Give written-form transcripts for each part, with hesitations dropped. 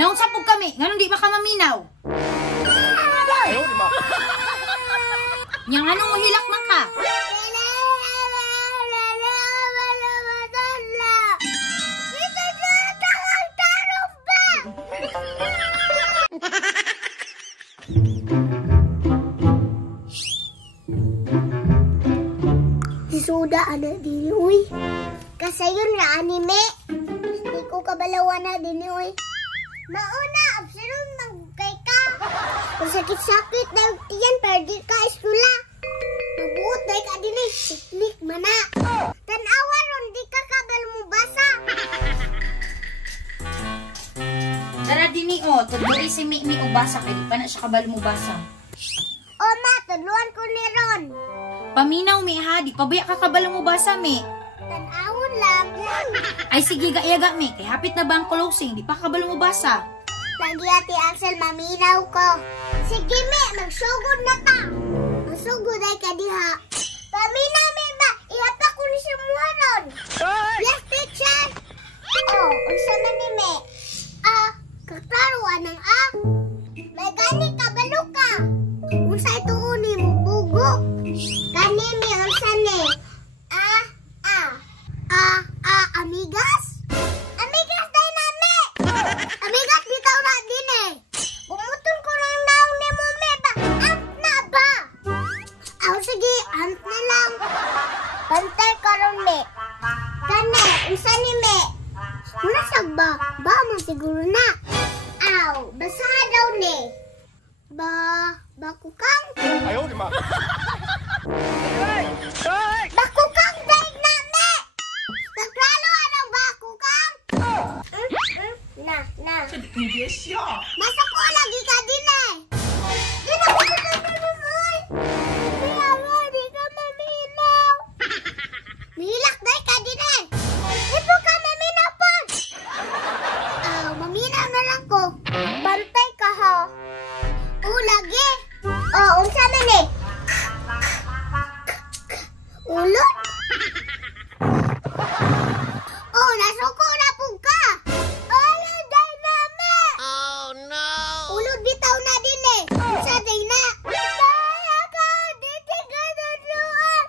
Naunsapog kami, nganong di ba ka maminaw? Ayaw, di ba? Yang anong hilak man ka? Suda anak dini uy. Kasayon na anime. Hindi ko kabalawan na dini uy. Mauna, absurd magkay ka. Masakit-sakit na yung tiyan pero di ka eskula. Mabuot na ka dini. Teknik mana. Tanawa ron, di ka kabal mo basa. Dara dini o, tuduri si Mimi ubasa kay di pa na siya kabalo mo basa. O ma, tudluan ko ni Ron. Paminaw mi ha, di pa ba ka kabalo mo basa mi? Tanawon lang. Ay sige gaiyaga mi, kay hapit na ba ang closing, di pa kabalo mo basa? Lagi ati Ansel, maminaw ko. Sige mi, magsugod na ta. Magsugod ay ka diha. Paminaw mi ba? Ihapa ko ni siya mo ron. Yes, teacher. Oh, unsa man ni me? Kakaruan ng may gani kabalo ka. Unsa ito ni mo bugo? Gani mi unsa ni? Amigas? Amigas dahil nami! Amigas bitaw na din eh! Bumutol ko ng naong ni mo me ba? Ant na ba? Sige, ant na lang. Bantay ka ron me. Kani, unsa ni me? Murasag ba? Ba mo siguro na. Basa daw ni. Bakukang? Ayaw, di ba? Bakukang daig na me! Kaklalo anong bakukang? Na. Masa ko lagi ka din eh. Di na ko sa tanunoy. Kaya di ka maminaw. Milak daig ka din eh. Di po ka maminaw po. Maminaw na lang ko. Bantay ka ha. Lagi. Unsa man eh? Ulot? Nasuko na po ka. Ayaw, day nami. Oh, no. Ulot bitaw na din eh. Unsa day na? Daya ka, diti ka na doon.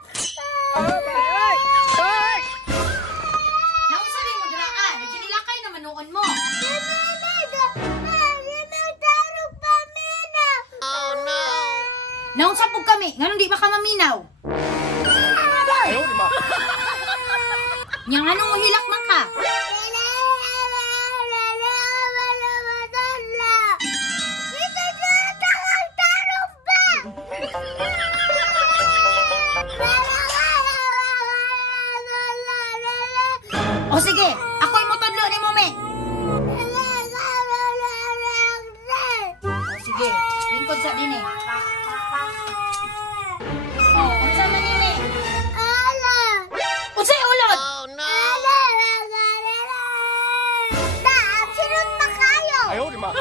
Nausa rin mo diraan, nagsinilakay naman noon mo. Naunsapog kami, nganong di ba ka maminaw? Ayaw, di ba? Yang anong hilak man ka? O sige, ako'y motodlo ni Mome. O sige, lingkod sa din eh. Unsa man ni me? Unsay ulod? Absurd pa kayo. Ayaw, di ba?